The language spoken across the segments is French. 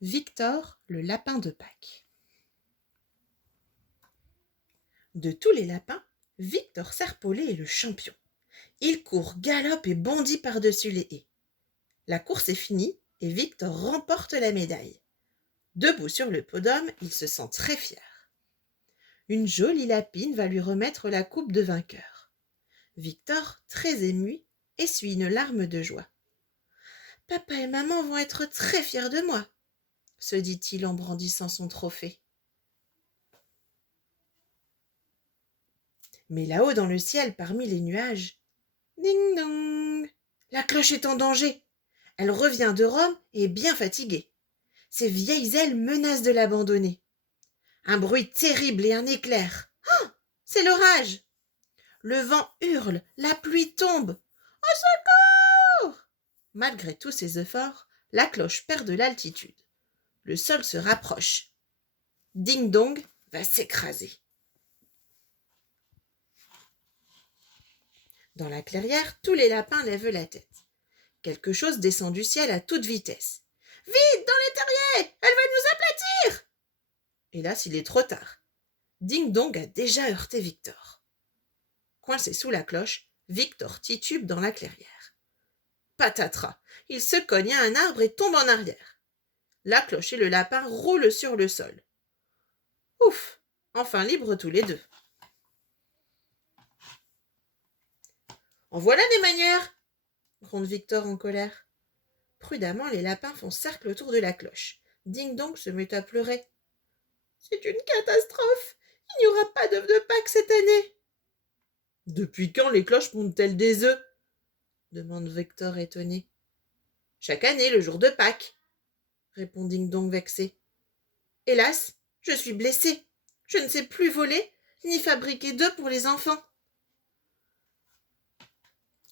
Victor, le lapin de Pâques. De tous les lapins, Victor Serpollet est le champion. Il court, galope et bondit par-dessus les haies. La course est finie et Victor remporte la médaille. Debout sur le podium, il se sent très fier. Une jolie lapine va lui remettre la coupe de vainqueur. Victor, très ému, essuie une larme de joie. « Papa et maman vont être très fiers de moi », se dit-il en brandissant son trophée. Mais là-haut dans le ciel, parmi les nuages, ding dong, la cloche est en danger. Elle revient de Rome et est bien fatiguée. Ses vieilles ailes menacent de l'abandonner. Un bruit terrible et un éclair. Oh, c'est l'orage. Le vent hurle, la pluie tombe. Au secours! Malgré tous ses efforts, la cloche perd de l'altitude. Le sol se rapproche. Ding dong va s'écraser. Dans la clairière, tous les lapins lèvent la tête. Quelque chose descend du ciel à toute vitesse. « Vite, dans les terriers! Elle va nous aplatir !» Hélas, il est trop tard. Ding Dong a déjà heurté Victor. Coincé sous la cloche, Victor titube dans la clairière. Patatras, il se cogne à un arbre et tombe en arrière. La cloche et le lapin roulent sur le sol. Ouf, enfin libres tous les deux. « En voilà des manières !» gronde Victor en colère. Prudemment, les lapins font cercle autour de la cloche. Ding Dong se met à pleurer. « C'est une catastrophe. Il n'y aura pas d'œufs de Pâques cette année. »« Depuis quand les cloches pondent-elles des œufs ?» demande Victor étonné. « Chaque année, le jour de Pâques, » répond Ding Dong vexé. « Hélas, je suis blessé. Je ne sais plus voler, ni fabriquer d'œufs pour les enfants. »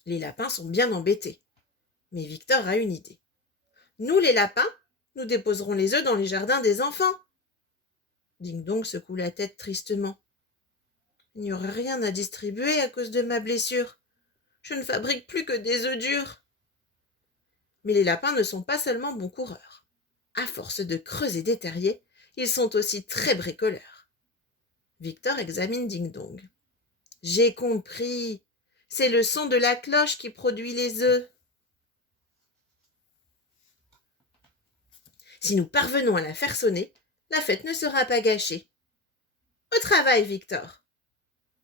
Les lapins sont bien embêtés. Mais Victor a une idée. « Nous, les lapins, nous déposerons les œufs dans les jardins des enfants. » Ding Dong secoue la tête tristement. « Il n'y aurait rien à distribuer à cause de ma blessure. Je ne fabrique plus que des œufs durs. » Mais les lapins ne sont pas seulement bons coureurs. À force de creuser des terriers, ils sont aussi très bricoleurs. Victor examine Ding Dong. « J'ai compris. C'est le son de la cloche qui produit les œufs. Si nous parvenons à la faire sonner, la fête ne sera pas gâchée. Au travail, Victor !»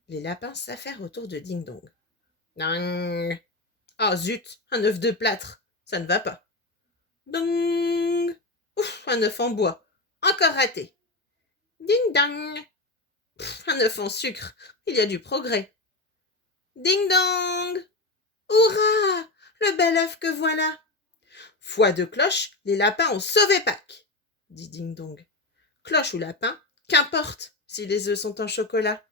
Les lapins s'affairent autour de Ding Dong. « Ding ! Ah zut, un œuf de plâtre, ça ne va pas. Ding ! Ouf, un œuf en bois, encore raté. Ding dong ! Un œuf en sucre, il y a du progrès. Ding dong ! Hurrah ! Le bel œuf que voilà. Foi de cloche, les lapins ont sauvé Pâques, dit Ding Dong. Cloche ou lapin, qu'importe si les œufs sont en chocolat.